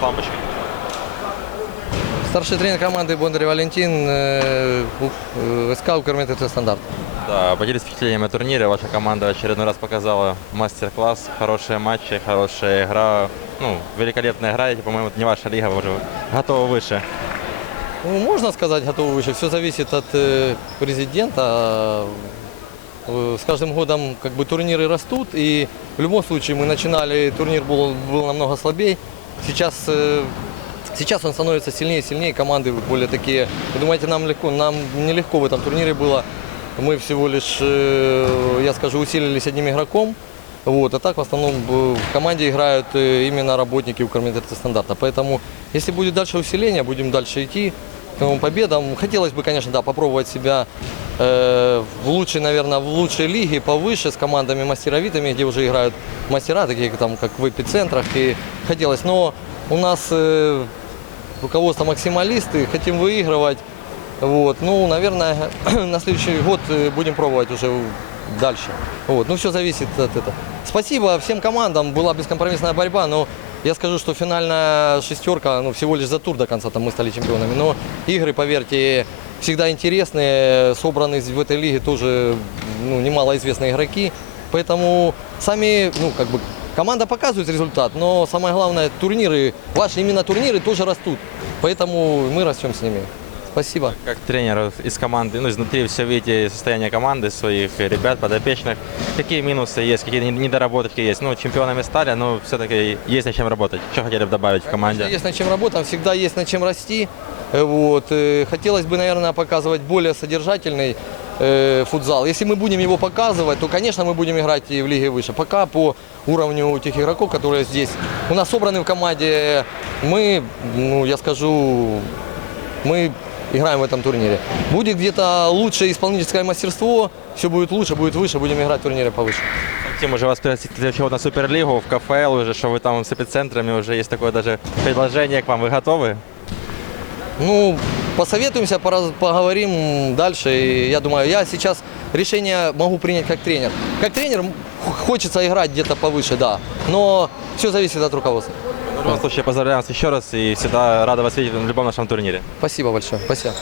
Лампочки. Старший тренер команды Бондарь Валентин, э, у- э, СК «Укрмет стандарт». Да, поделитесь впечатлениями о турнире. Ваша команда в очередной раз показала мастер-класс, хорошие матчи, хорошая игра. Ну, великолепная игра. И, по-моему, это не ваша лига, вы уже готовы выше. Ну, можно сказать, готовы выше. Все зависит от э, президента. Э, С каждым годом как бы турниры растут, и в любом случае мы начинали, турнир был, был намного слабее. Сейчас, э, сейчас он становится сильнее и сильнее, команды более такие. Вы думаете, нам легко? Нам нелегко в этом турнире было. Мы всего лишь, э, я скажу, усилились одним игроком. Вот, а так в основном э, в команде играют именно работники Укрмедита стандарта. Поэтому, если будет дальше усиление, будем дальше идти к новым победам. Хотелось бы, конечно, да, попробовать себя э, в лучшей, наверное, в лучшей лиге, повыше, с командами мастеровитыми, где уже играют мастера, такие там, как в эпицентрах. И хотелось, но у нас э, руководство максималисты, хотим выигрывать. Вот, ну, наверное, на следующий год э, будем пробовать уже дальше. Вот, ну, все зависит от этого. Спасибо всем командам, была бескомпромиссная борьба, но я скажу, что финальная шестерка, ну, всего лишь за тур до конца там мы стали чемпионами. Но игры, поверьте, всегда интересные, собраны в этой лиге тоже ну, немалоизвестные игроки. Поэтому сами, ну, как бы, команда показывает результат, но самое главное, турниры, ваши именно турниры тоже растут. Поэтому мы растем с ними. Спасибо. Как тренер из команды, ну, изнутри все видите состояние команды, своих ребят, подопечных. Какие минусы есть, какие недоработки есть? Ну, чемпионами стали, но все-таки есть над чем работать. Что хотели бы добавить в команде? Есть над чем работать, всегда есть над чем расти. Э, Вот. э, Хотелось бы, наверное, показывать более содержательный э, футзал. Если мы будем его показывать, то, конечно, мы будем играть и в лиге выше. Пока по уровню тех игроков, которые здесь у нас собраны в команде, мы, ну, я скажу, мы играем в этом турнире. Будет где-то лучшее исполнительское мастерство, все будет лучше, будет выше, будем играть в турнире повыше. Хотим уже вас пригласить для чего на Суперлигу, в КФЛ уже, что вы там с эпицентрами, уже есть такое даже предложение к вам. Вы готовы? Ну, посоветуемся, поговорим дальше. И я думаю, я сейчас решение могу принять как тренер. Как тренер хочется играть где-то повыше, да. Но все зависит от руководства. В любом случае, поздравляем вас еще раз и всегда рада вас видеть в любом нашем турнире. Спасибо большое. Спасибо.